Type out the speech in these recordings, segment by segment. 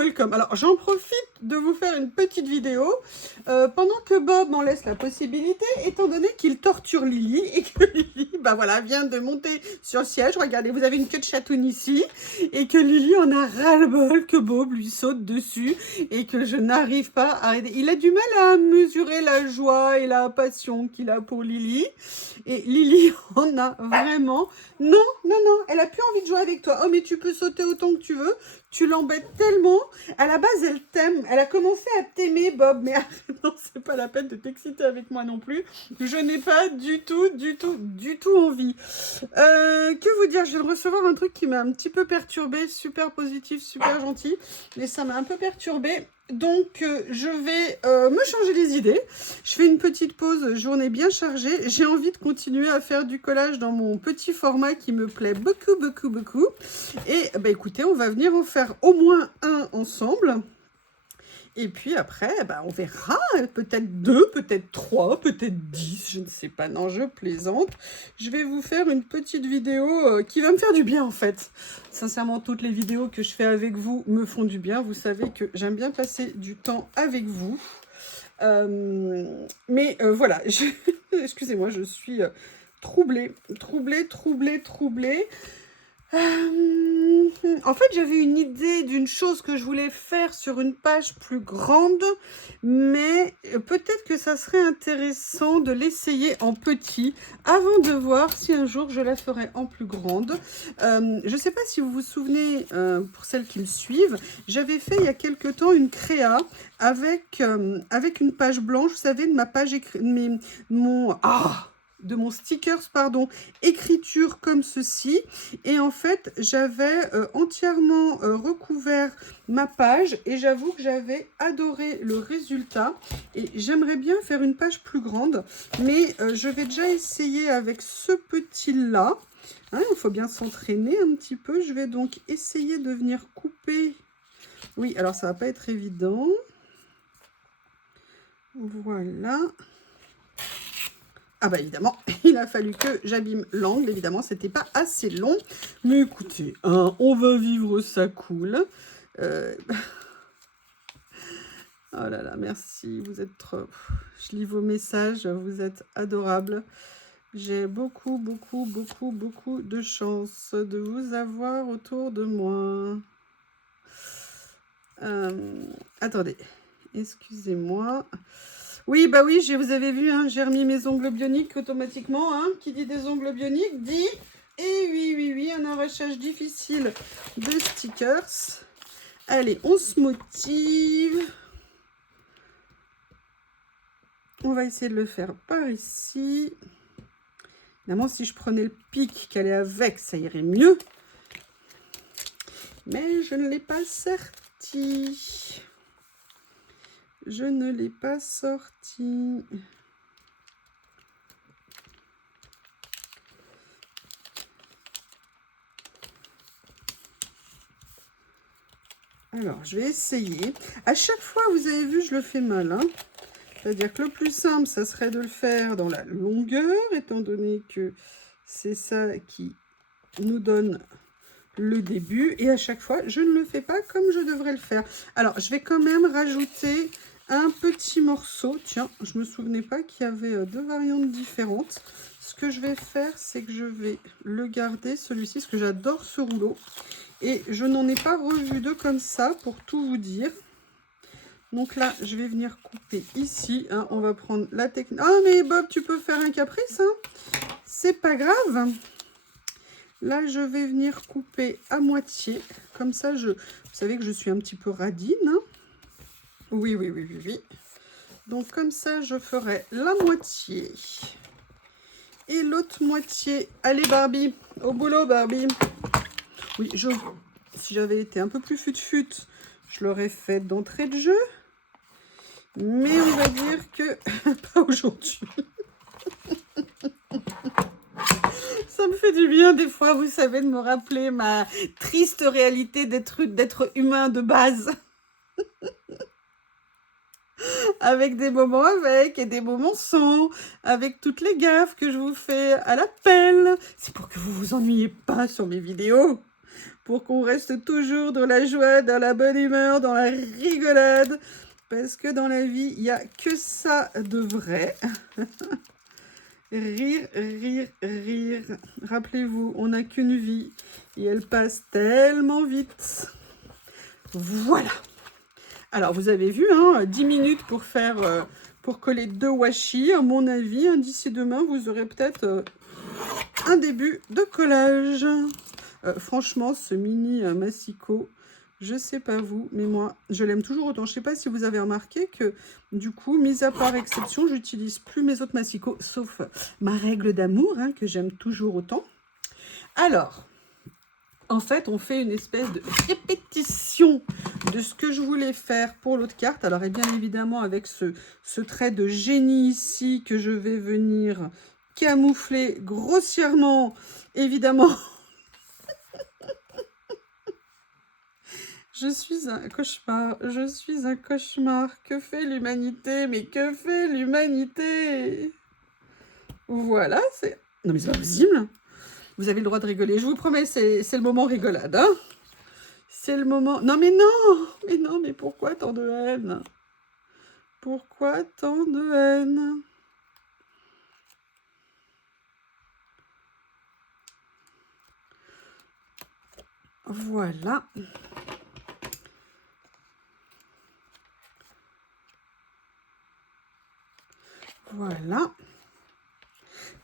welcome. Alors, j'en profite de vous faire une petite vidéo pendant que Bob m'en laisse la possibilité, étant donné qu'il torture Lily et que Lily, bah voilà, vient de monter sur le siège. Regardez, vous avez une queue de chatoune ici et que Lily en a ras-le-bol que Bob lui saute dessus et que je n'arrive pas à arrêter. Il a du mal à mesurer la joie et la passion qu'il a pour Lily. Et Lily en a vraiment... Non, non, non, elle a plus envie de jouer avec toi. Oh, mais tu peux sauter autant que tu veux. Tu l'embêtes tellement. À la base, elle t'aime. Elle a commencé à t'aimer, Bob. Mais non, c'est pas la peine de t'exciter avec moi non plus. Je n'ai pas du tout envie. Que vous dire? Je viens de recevoir un truc qui m'a un petit peu perturbée. Super positif, super gentil. Mais ça m'a un peu perturbée. Donc, je vais me changer les idées. Je fais une petite pause, journée bien chargée. J'ai envie de continuer à faire du collage dans mon petit format qui me plaît beaucoup. Et bah, écoutez, on va venir en faire au moins un ensemble. Et puis après, bah, on verra, peut-être 2, peut-être 3, peut-être 10, je ne sais pas, non, je plaisante. Je vais vous faire une petite vidéo qui va me faire du bien en fait. Sincèrement, toutes les vidéos que je fais avec vous me font du bien. Vous savez que j'aime bien passer du temps avec vous. Voilà, excusez-moi, je suis troublée. En fait, j'avais une idée d'une chose que je voulais faire sur une page plus grande, mais peut-être que ça serait intéressant de l'essayer en petit avant de voir si un jour je la ferai en plus grande. Je ne sais pas si vous vous souvenez, pour celles qui me suivent, j'avais fait il y a quelque temps une créa avec une page blanche, vous savez, de ma page de mon stickers, pardon, écriture comme ceci. Et en fait, j'avais entièrement recouvert ma page et j'avoue que j'avais adoré le résultat. Et j'aimerais bien faire une page plus grande, mais je vais déjà essayer avec ce petit-là. Hein, il faut bien s'entraîner un petit peu. Je vais donc essayer de venir couper. Oui, alors ça va pas être évident. Voilà. Ah bah évidemment, il a fallu que j'abîme l'angle, évidemment, c'était pas assez long. Mais écoutez, hein, on va vivre ça cool. Oh là là, merci, vous êtes trop... Je lis vos messages, vous êtes adorables. J'ai beaucoup de chance de vous avoir autour de moi. Attendez, excusez-moi. Oui, bah oui, vous avez vu, hein, j'ai remis mes ongles bioniques automatiquement. Hein. Qui dit des ongles bioniques dit... Et oui, un arrachage difficile de stickers. Allez, on se motive. On va essayer de le faire par ici. Évidemment, si je prenais le pic qu'elle est avec, ça irait mieux. Mais je ne l'ai pas sorti. Je ne l'ai pas sorti. Alors, je vais essayer. À chaque fois, vous avez vu, je le fais mal. Hein. C'est-à-dire que le plus simple, ça serait de le faire dans la longueur, étant donné que c'est ça qui nous donne le début. Et à chaque fois, je ne le fais pas comme je devrais le faire. Alors, je vais quand même rajouter un petit morceau. Tiens, je ne me souvenais pas qu'il y avait 2 variantes différentes. Ce que je vais faire, c'est que je vais le garder, celui-ci, parce que j'adore ce rouleau. Et je n'en ai pas revu 2 comme ça, pour tout vous dire. Donc là, je vais venir couper ici. Hein, on va prendre la technique. Ah, mais Bob, tu peux faire un caprice, hein? C'est pas grave. Là, je vais venir couper à moitié. Comme ça, vous savez que je suis un petit peu radine. Hein. Oui. Donc, comme ça, je ferai la moitié. Et l'autre moitié. Allez, Barbie. Au boulot, Barbie. Oui, si j'avais été un peu plus fut-fut, je l'aurais fait d'entrée de jeu. Mais on va dire que pas aujourd'hui. Ça me fait du bien des fois, vous savez, de me rappeler ma triste réalité d'être humain de base. Avec des moments avec et des moments sans, avec toutes les gaffes que je vous fais à l'appel. C'est pour que vous vous ennuyez pas sur mes vidéos. pour qu'on reste toujours dans la joie, dans la bonne humeur, dans la rigolade. Parce que dans la vie, il n'y a que ça de vrai. Rire, rire, rire. Rappelez-vous, on n'a qu'une vie et elle passe tellement vite. Voilà. Alors, vous avez vu, hein, 10 minutes pour faire, pour coller 2 washi. À mon avis, hein, d'ici demain, vous aurez peut-être un début de collage. Franchement, ce mini massicot, je sais pas vous, mais moi, je l'aime toujours autant. Je sais pas si vous avez remarqué que, du coup, mis à part exception, j'utilise plus mes autres massicots, sauf ma règle d'amour, hein, que j'aime toujours autant. Alors, en fait, on fait une espèce de répétition de ce que je voulais faire pour l'autre carte. Alors, et bien évidemment, avec ce trait de génie ici, que je vais venir camoufler grossièrement, évidemment. Je suis un cauchemar, je suis un cauchemar. Que fait l'humanité? Mais que fait l'humanité? Voilà, c'est... Non mais c'est pas possible. Vous avez le droit de rigoler, je vous promets, c'est le moment rigolade. Hein, c'est le moment... Non mais non! Mais non, mais pourquoi tant de haine? Pourquoi tant de haine? Voilà. Voilà.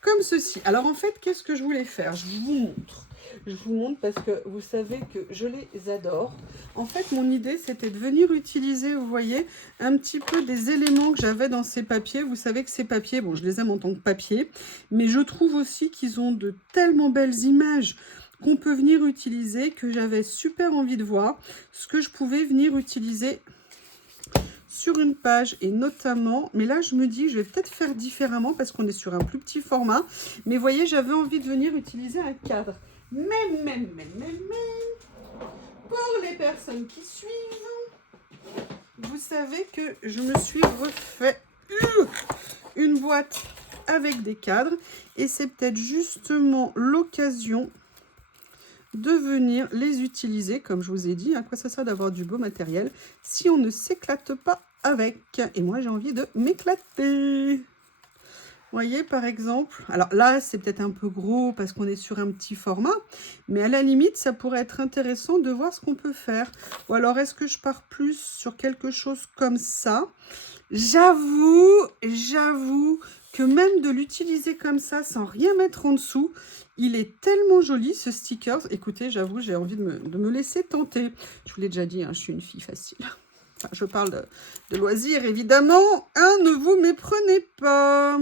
Comme ceci. Alors en fait, qu'est-ce que je voulais faire? Je vous montre. Je vous montre parce que vous savez que je les adore. En fait, mon idée, c'était de venir utiliser, vous voyez, un petit peu des éléments que j'avais dans ces papiers. Vous savez que ces papiers, bon, je les aime en tant que papier, mais je trouve aussi qu'ils ont de tellement belles images qu'on peut venir utiliser, que j'avais super envie de voir ce que je pouvais venir utiliser sur une page, et notamment, mais là je me dis je vais peut-être faire différemment parce qu'on est sur un plus petit format, mais voyez, j'avais envie de venir utiliser un cadre. Mais pour les personnes qui suivent, vous savez que je me suis refait une boîte avec des cadres, et c'est peut-être justement l'occasion de venir les utiliser, comme je vous ai dit, à quoi ça sert d'avoir du beau matériel si on ne s'éclate pas avec. Et moi, j'ai envie de m'éclater. Vous voyez, par exemple, alors là, c'est peut-être un peu gros parce qu'on est sur un petit format, mais à la limite, ça pourrait être intéressant de voir ce qu'on peut faire. Ou alors, est-ce que je pars plus sur quelque chose comme ça? J'avoue que même de l'utiliser comme ça, sans rien mettre en dessous, il est tellement joli, ce sticker. Écoutez, j'avoue, j'ai envie de me laisser tenter. Je vous l'ai déjà dit, hein, je suis une fille facile. Enfin, je parle de loisirs, évidemment. Hein, ne vous méprenez pas.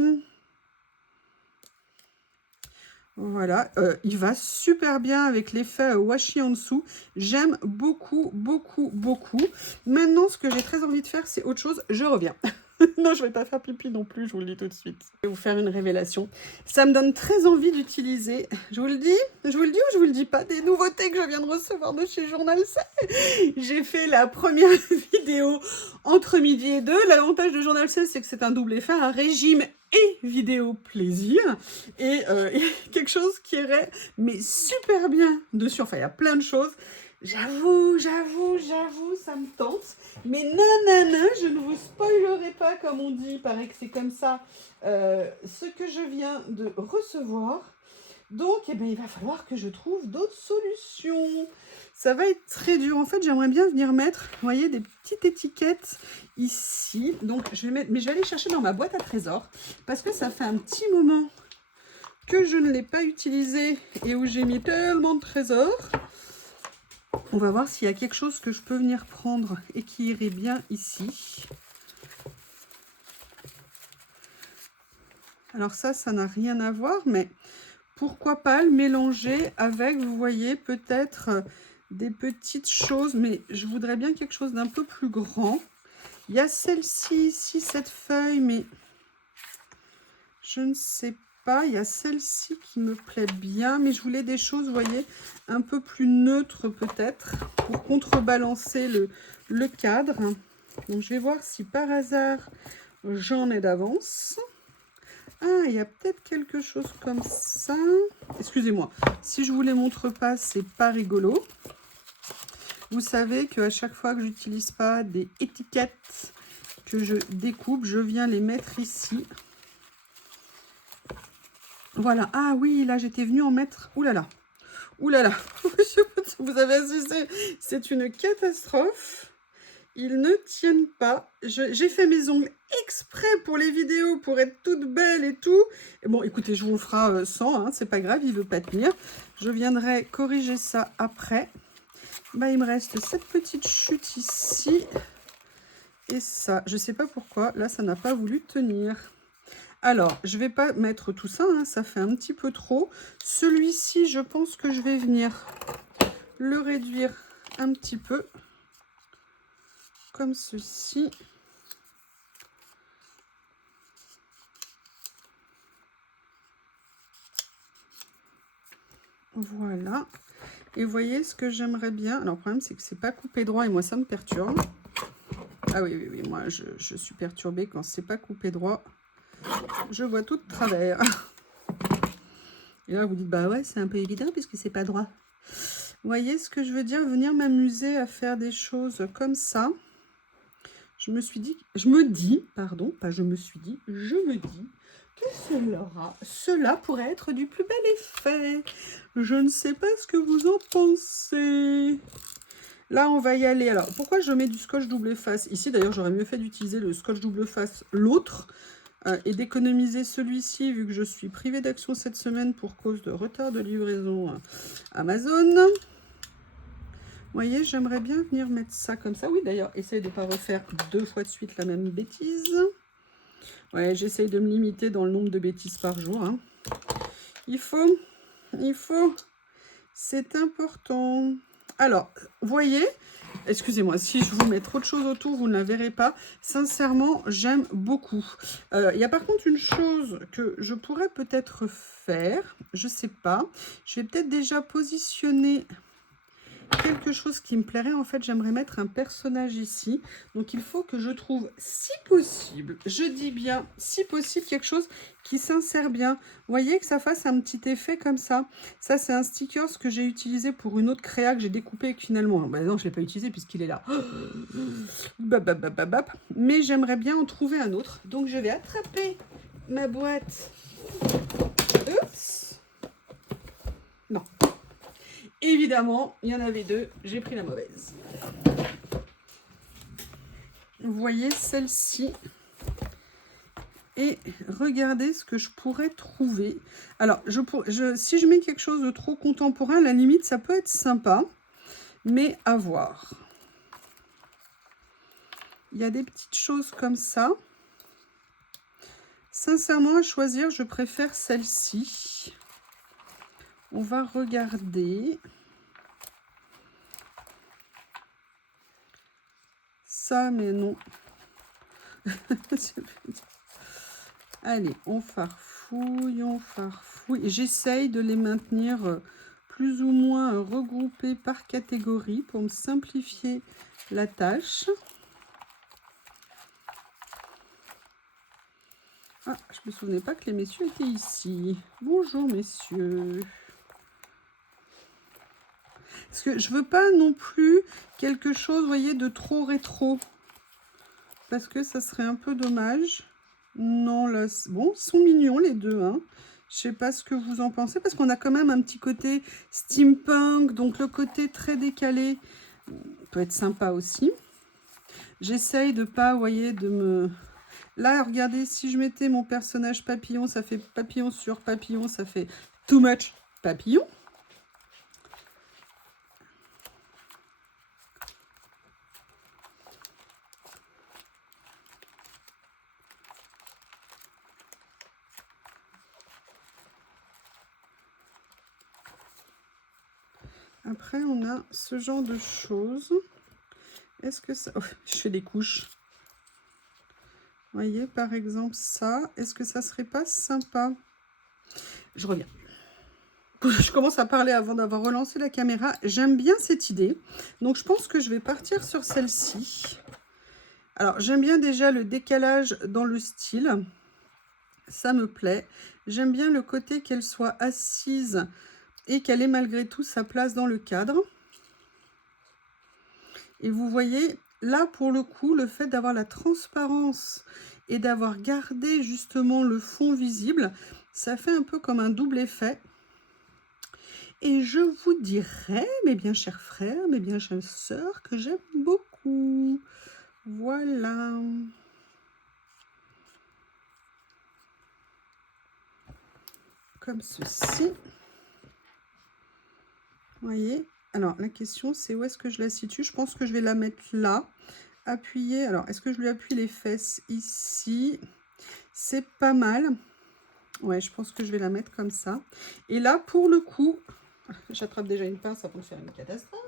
Voilà, il va super bien avec l'effet washi en dessous. J'aime beaucoup, beaucoup, beaucoup. Maintenant, ce que j'ai très envie de faire, c'est autre chose. Je reviens. Non, je ne vais pas faire pipi non plus, je vous le dis tout de suite. Je vais vous faire une révélation. Ça me donne très envie d'utiliser, je vous le dis ou je vous le dis pas, des nouveautés que je viens de recevoir de chez Journal C. J'ai fait la première vidéo entre midi et 2. L'avantage de Journal C, c'est que c'est un double effet, un régime et vidéo plaisir. Et quelque chose qui irait mais super bien dessus. Enfin, il y a plein de choses. J'avoue, ça me tente. Mais nanana, je ne vous spoilerai pas, comme on dit, il paraît que c'est comme ça, ce que je viens de recevoir. Donc, eh bien, il va falloir que je trouve d'autres solutions. Ça va être très dur. En fait, j'aimerais bien venir mettre, vous voyez, des petites étiquettes ici. Donc, je vais mettre, mais je vais aller chercher dans ma boîte à trésors parce que ça fait un petit moment que je ne l'ai pas utilisé et où j'ai mis tellement de trésors. On va voir s'il y a quelque chose que je peux venir prendre et qui irait bien ici. Alors ça n'a rien à voir, mais pourquoi pas le mélanger avec, vous voyez, peut-être des petites choses, mais je voudrais bien quelque chose d'un peu plus grand. Il y a celle-ci ici, cette feuille, mais je ne sais pas. Il y a celle-ci qui me plaît bien, mais je voulais des choses, vous voyez, un peu plus neutres peut-être, pour contrebalancer le cadre. Donc je vais voir si par hasard j'en ai d'avance. Ah, il y a peut-être quelque chose comme ça. Excusez-moi, si je vous les montre pas, c'est pas rigolo. Vous savez qu'à chaque fois que j'utilise pas des étiquettes que je découpe, je viens les mettre ici. Voilà. Ah oui, là, j'étais venue en mettre... Ouh là là. Ouh là là. Vous avez assisté. C'est une catastrophe. Ils ne tiennent pas. J'ai fait mes ongles exprès pour les vidéos, pour être toute belle et tout. Et bon, écoutez, je vous le ferai sans, hein, c'est pas grave, il ne veut pas tenir. Je viendrai corriger ça après. Bah, il me reste cette petite chute ici. Et ça, je sais pas pourquoi, là, ça n'a pas voulu tenir. Alors, je vais pas mettre tout ça, hein, ça fait un petit peu trop. Celui-ci, je pense que je vais venir le réduire un petit peu. Comme ceci. Voilà. Et vous voyez ce que j'aimerais bien. Alors, le problème, c'est que c'est pas coupé droit et moi, ça me perturbe. Ah oui, oui, oui. Moi, je suis perturbée quand c'est pas coupé droit. Je vois tout de travers. Et là, vous dites, bah ouais, c'est un peu évident puisque c'est pas droit. Vous voyez ce que je veux dire? Venir m'amuser à faire des choses comme ça. Je me dis, pardon, pas je me suis dit, je me dis que cela pourrait être du plus bel effet. Je ne sais pas ce que vous en pensez. Là, on va y aller. Alors, pourquoi je mets du scotch double face? Ici, d'ailleurs, j'aurais mieux fait d'utiliser le scotch double face, l'autre, et d'économiser celui-ci, vu que je suis privée d'action cette semaine pour cause de retard de livraison Amazon. Vous voyez, j'aimerais bien venir mettre ça comme ça. Oui, d'ailleurs, essaye de ne pas refaire 2 fois de suite la même bêtise. Ouais, j'essaye de me limiter dans le nombre de bêtises par jour. Hein. Il faut, c'est important. Alors, voyez, excusez-moi, si je vous mets trop de choses autour, vous ne la verrez pas. Sincèrement, j'aime beaucoup. Il y a par contre une chose que je pourrais peut-être faire, je ne sais pas. Je vais peut-être déjà positionner quelque chose qui me plairait. En fait, j'aimerais mettre un personnage ici. Donc, il faut que je trouve, si possible, je dis bien, si possible, quelque chose qui s'insère bien. Vous voyez que ça fasse un petit effet comme ça. Ça, c'est un sticker que j'ai utilisé pour une autre créa que j'ai découpé finalement. Ben non, je ne l'ai pas utilisé puisqu'il est là. Mais j'aimerais bien en trouver un autre. Donc, je vais attraper ma boîte. Oups. Non. Évidemment, il y en avait 2, j'ai pris la mauvaise. Vous voyez celle-ci. Et regardez ce que je pourrais trouver. Alors, si je mets quelque chose de trop contemporain, à la limite, ça peut être sympa. Mais à voir. Il y a des petites choses comme ça. Sincèrement, à choisir, je préfère celle-ci. On va regarder. Ça, mais non. Allez, on farfouille, on farfouille. J'essaye de les maintenir plus ou moins regroupés par catégorie pour me simplifier la tâche. Ah, je me souvenais pas que les messieurs étaient ici. Bonjour, messieurs. Parce que je veux pas non plus quelque chose, vous voyez, de trop rétro. Parce que ça serait un peu dommage. Non, là, bon, ils sont mignons les deux, hein. Je sais pas ce que vous en pensez, parce qu'on a quand même un petit côté steampunk, donc le côté très décalé peut être sympa aussi. J'essaye de pas, vous voyez, de me... Là, regardez, si je mettais mon personnage papillon, ça fait papillon sur papillon, ça fait too much papillon. Après, on a ce genre de choses. Est-ce que ça... Oh, je fais des couches. Vous voyez, par exemple, ça. Est-ce que ça serait pas sympa? Je reviens. Je commence à parler avant d'avoir relancé la caméra. J'aime bien cette idée. Donc, je pense que je vais partir sur celle-ci. Alors, j'aime bien déjà le décalage dans le style. ça me plaît. J'aime bien le côté qu'elle soit assise et qu'elle ait malgré tout sa place dans le cadre. Et vous voyez, là, pour le coup, le fait d'avoir la transparence et d'avoir gardé justement le fond visible, ça fait un peu comme un double effet. Et je vous dirais, mes bien chers frères, mes bien chères sœurs, que j'aime beaucoup. Voilà. Comme ceci. Vous voyez? Alors, la question, c'est où est-ce que je la situe? Je pense que je vais la mettre là. Appuyer. Alors, est-ce que je lui appuie les fesses ici? C'est pas mal. Ouais, je pense que je vais la mettre comme ça. Et là, pour le coup, j'attrape déjà une pince avant de faire une catastrophe.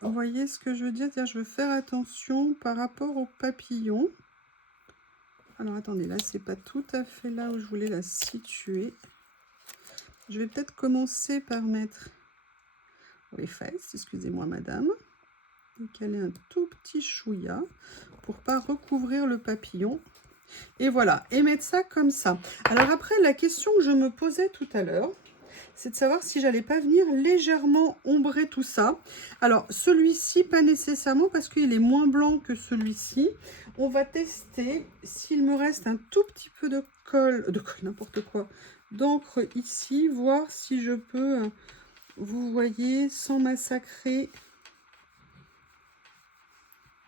Vous voyez ce que je veux dire? Je veux faire attention par rapport au papillon. Alors, attendez, là, c'est pas tout à fait là où je voulais la situer. Je vais peut-être commencer par mettre les fesses, excusez-moi, madame. Décaler un tout petit chouïa pour pas recouvrir le papillon. Et voilà, et mettre ça comme ça. Alors après, la question que je me posais tout à l'heure, c'est de savoir si j'allais pas venir légèrement ombrer tout ça. Alors, celui-ci, pas nécessairement, parce qu'il est moins blanc que celui-ci. On va tester s'il me reste un tout petit peu de colle, n'importe quoi, d'encre ici, voir si je peux, vous voyez, sans massacrer.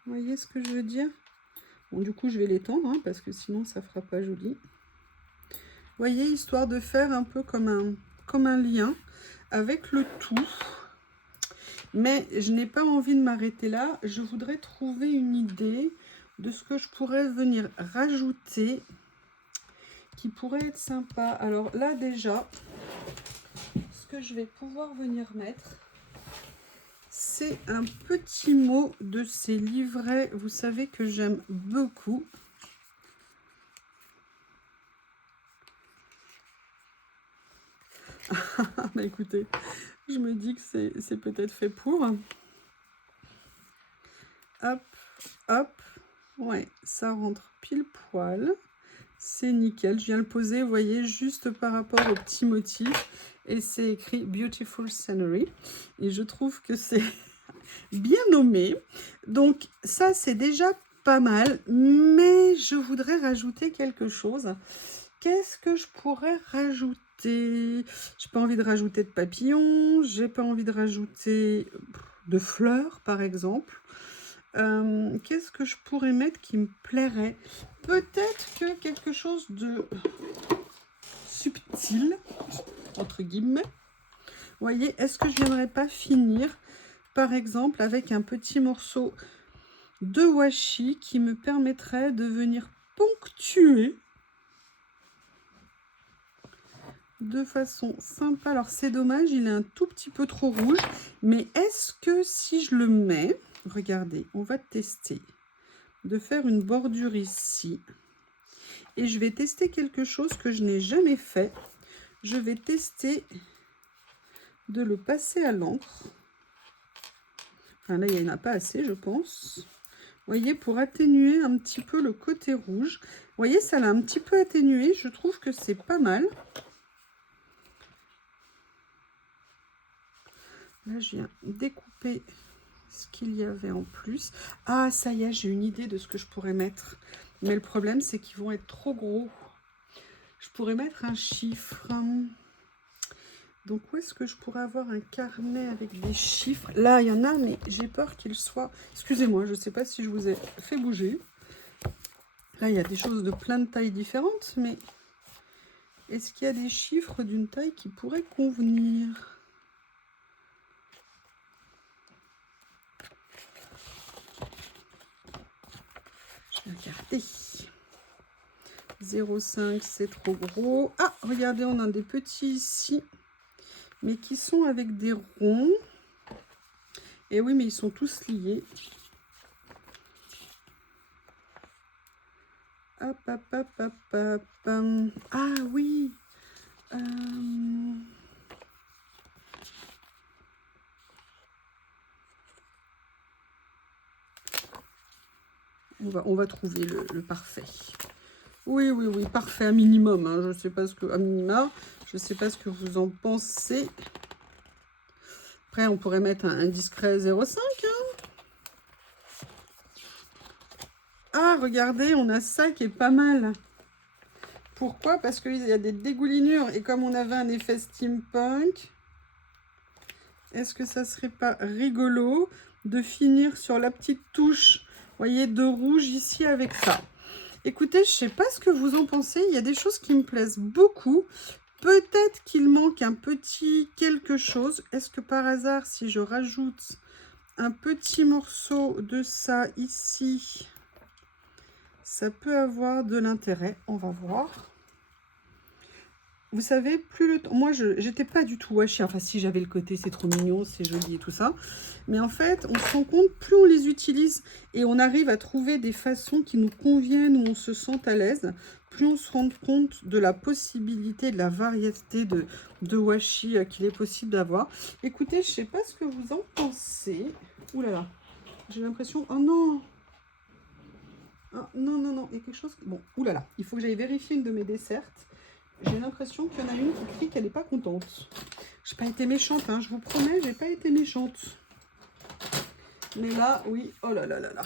Vous voyez ce que je veux dire? Bon, du coup, je vais l'étendre, hein, parce que sinon, ça fera pas joli. Vous voyez, histoire de faire un peu comme un lien avec le tout. Mais je n'ai pas envie de m'arrêter là. Je voudrais trouver une idée de ce que je pourrais venir rajouter qui pourrait être sympa. Alors là, déjà, ce que je vais pouvoir venir mettre, c'est un petit mot de ces livrets, vous savez, que j'aime beaucoup. Bah écoutez, je me dis que c'est peut-être fait pour. Hop, hop. Ouais, ça rentre pile poil. C'est nickel. Je viens le poser, vous voyez, juste par rapport au petit motif. Et c'est écrit Beautiful Scenery. Et je trouve que c'est bien nommé. Donc ça, c'est déjà pas mal. Mais je voudrais rajouter quelque chose. Qu'est-ce que je pourrais rajouter? J'ai pas envie de rajouter de papillons. J'ai pas envie de rajouter de fleurs, par exemple. Qu'est-ce que je pourrais mettre qui me plairait? Peut-être que quelque chose de subtil, entre guillemets. Vous voyez, est-ce que je viendrais pas finir, par exemple, avec un petit morceau de washi qui me permettrait de venir ponctuer de façon sympa. Alors, c'est dommage, il est un tout petit peu trop rouge. Mais est-ce que si je le mets, regardez, on va tester de faire une bordure ici. Et je vais tester quelque chose que je n'ai jamais fait. Je vais tester de le passer à l'encre. Enfin, là, il n'y en a pas assez, je pense. Vous voyez, pour atténuer un petit peu le côté rouge. Vous voyez, ça l'a un petit peu atténué. Je trouve que c'est pas mal. Là, je viens découper ce qu'il y avait en plus. Ah, ça y est, j'ai une idée de ce que je pourrais mettre. Mais le problème, c'est qu'ils vont être trop gros. Je pourrais mettre un chiffre. Donc, où est-ce que je pourrais avoir un carnet avec des chiffres? Là, il y en a, mais j'ai peur qu'il soit... Excusez-moi, je ne sais pas si je vous ai fait bouger. Là, il y a des choses de plein de tailles différentes, mais est-ce qu'il y a des chiffres d'une taille qui pourrait convenir? Je vais regarder. 0,5, c'est trop gros. Ah, regardez, on a des petits ici, mais qui sont avec des ronds. Et oui, mais ils sont tous liés. Hop. hop, hop, hop, hop, hop. Ah oui. On va trouver le parfait. Oui, oui, oui, parfait, un minimum. Hein. Je sais pas ce que, un minima, je sais pas ce que vous en pensez. Après, on pourrait mettre un discret 0,5. Hein. Ah, regardez, on a ça qui est pas mal. Pourquoi? Parce qu'il y a des dégoulinures. Et comme on avait un effet steampunk, est-ce que ça serait pas rigolo de finir sur la petite touche, voyez, de rouge ici avec ça? Écoutez, je sais pas ce que vous en pensez. Il y a des choses qui me plaisent beaucoup. Peut-être qu'il manque un petit quelque chose. Est-ce que par hasard, si je rajoute un petit morceau de ça ici, ça peut avoir de l'intérêt? On va voir. Vous savez, plus le temps... Moi, j'étais pas du tout washi. Enfin, si, j'avais le côté, c'est trop mignon, c'est joli et tout ça. Mais en fait, on se rend compte, plus on les utilise et on arrive à trouver des façons qui nous conviennent, où on se sent à l'aise, plus on se rend compte de la possibilité, de la variété de washi qu'il est possible d'avoir. Écoutez, je sais pas ce que vous en pensez. Ouh là là, j'ai l'impression... Oh non! Ah, non, non, non, il y a quelque chose... Bon, ouh là là, il faut que j'aille vérifier une de mes dessertes. J'ai l'impression qu'il y en a une qui crie qu'elle n'est pas contente. J'ai pas été méchante, hein, je vous promets, j'ai pas été méchante. Mais là, oui, oh là là là là.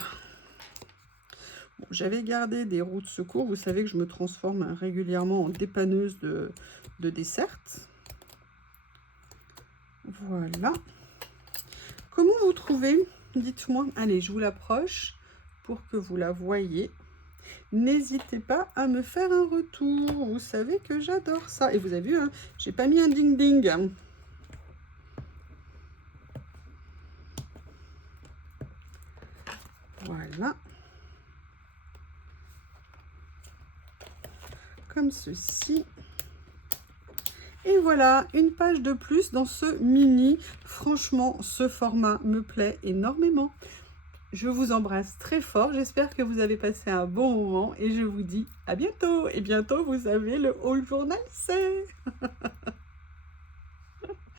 Bon, j'avais gardé des roues de secours. Vous savez que je me transforme régulièrement en dépanneuse de desserts. Voilà. Comment vous trouvez? Dites-moi. Allez, je vous l'approche pour que vous la voyiez. N'hésitez pas à me faire un retour. Vous savez que j'adore ça. Et vous avez vu, hein, j'ai pas mis un ding-ding. Voilà. Comme ceci. Et voilà, une page de plus dans ce mini. Franchement, ce format me plaît énormément. Je vous embrasse très fort. J'espère que vous avez passé un bon moment et je vous dis à bientôt. Et bientôt, vous avez le haul journal, c'est...